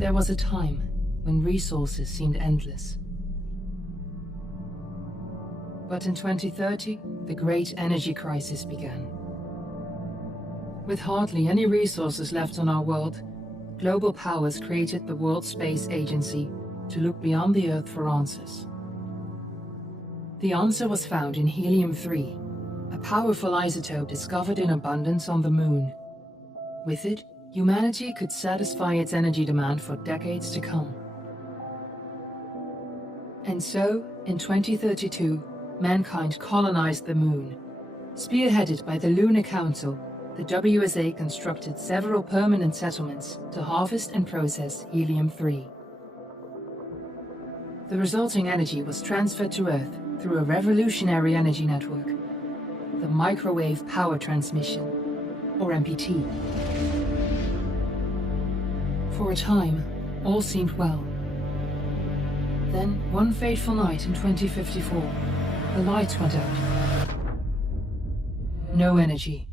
There was a time when resources seemed endless. But in 2030, the great energy crisis began. With hardly any resources left on our world, global powers created the World Space Agency to look beyond the Earth for answers. The answer was found in helium-3, a powerful isotope discovered in abundance on the Moon. With it, humanity could satisfy its energy demand for decades to come. And so, in 2032, mankind colonized the Moon. Spearheaded by the Lunar Council, the WSA constructed several permanent settlements to harvest and process helium-3. The resulting energy was transferred to Earth through a revolutionary energy network, the Microwave Power Transmission, or MPT. For a time, all seemed well. Then, one fateful night in 2054, the lights went out. No energy.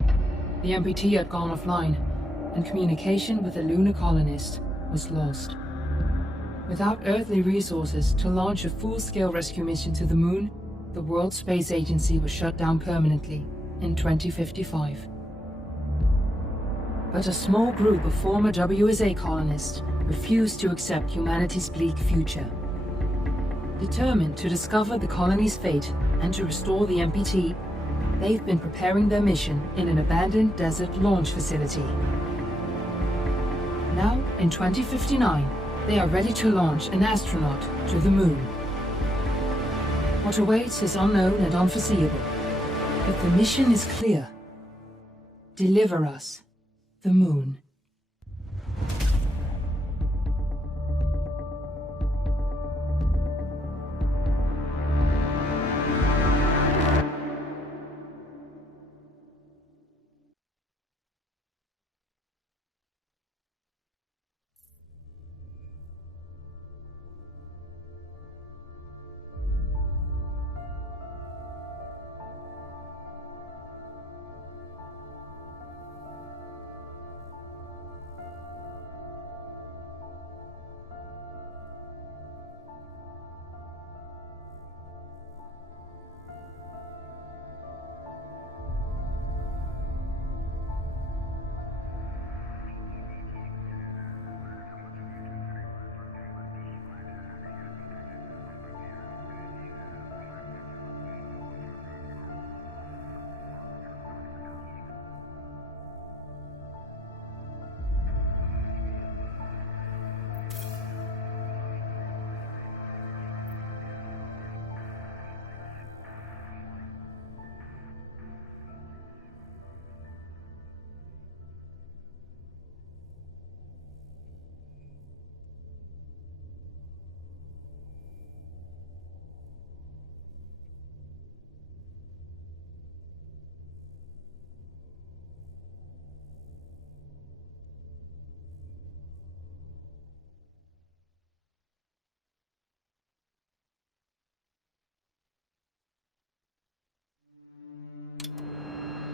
The MPT had gone offline, and communication with the lunar colonist was lost. Without earthly resources to launch a full-scale rescue mission to the Moon, the World Space Agency was shut down permanently in 2055. But a small group of former WSA colonists refused to accept humanity's bleak future. Determined to discover the colony's fate and to restore the MPT, they've been preparing their mission in an abandoned desert launch facility. Now, in 2059, they are ready to launch an astronaut to the Moon. What awaits is unknown and unforeseeable, but the mission is clear. Deliver us the Moon.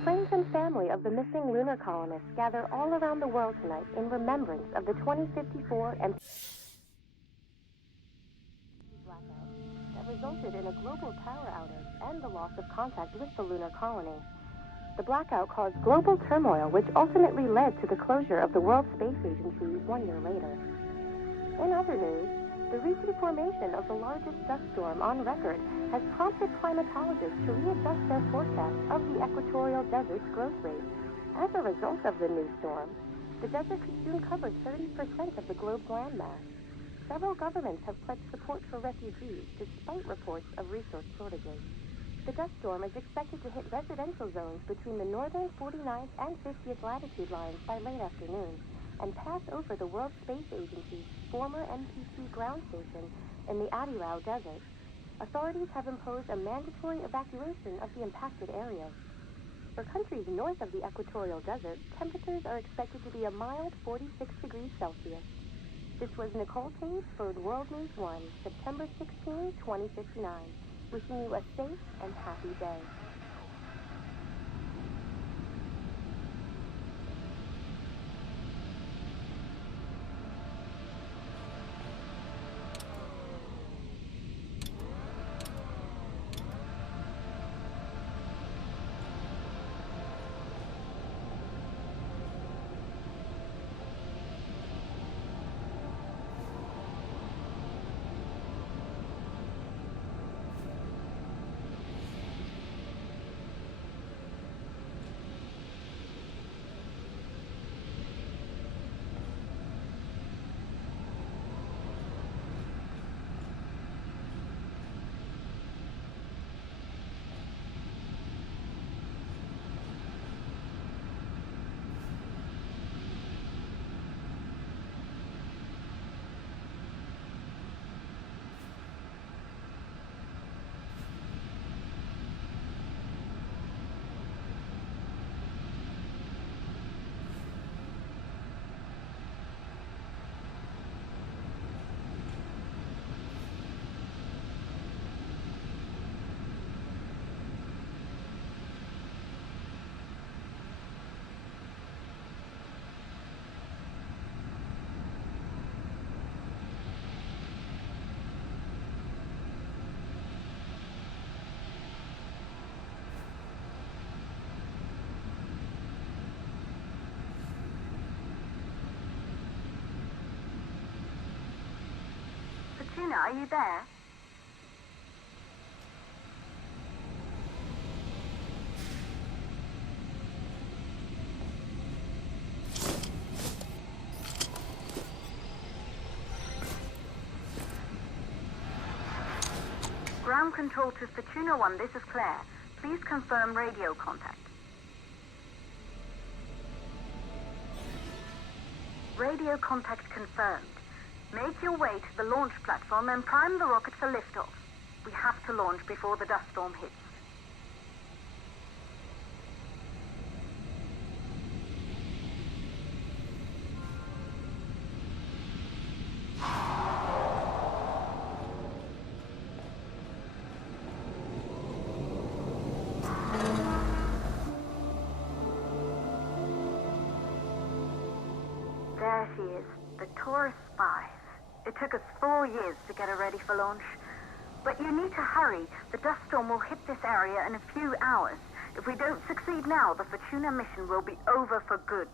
Friends and family of the missing lunar colonists gather all around the world tonight in remembrance of the 2054 MPT blackout that resulted in a global power outage and the loss of contact with the lunar colony. The blackout caused global turmoil, which ultimately led to the closure of the World Space Agency 1 year later. In other news, the recent formation of the largest dust storm on record has prompted climatologists to readjust their forecast of the equatorial desert's growth rate. As a result of the new storm, the desert could soon cover 30% of the globe's landmass. Several governments have pledged support for refugees despite reports of resource shortages. The dust storm is expected to hit residential zones between the northern 49th and 50th latitude lines by late afternoon and pass over the World Space Agency's former MPT ground station in the Adirau Desert. Authorities have imposed a mandatory evacuation of the impacted areas. For countries north of the equatorial desert, temperatures are expected to be a mild 46 degrees Celsius. This was Nicole Tate for World News 1, September 16, 2059. Wishing you a safe and happy day. Fortuna, are you there? Ground control to Fortuna 1, this is Claire. Please confirm radio contact. Radio contact confirmed. Make your way to the launch platform and prime the rocket for liftoff. We have to launch before the dust storm hits. There she is, the Taurus 5. It took us 4 years to get her ready for launch. But you need to hurry. The dust storm will hit this area in a few hours. If we don't succeed now, the Fortuna mission will be over for good.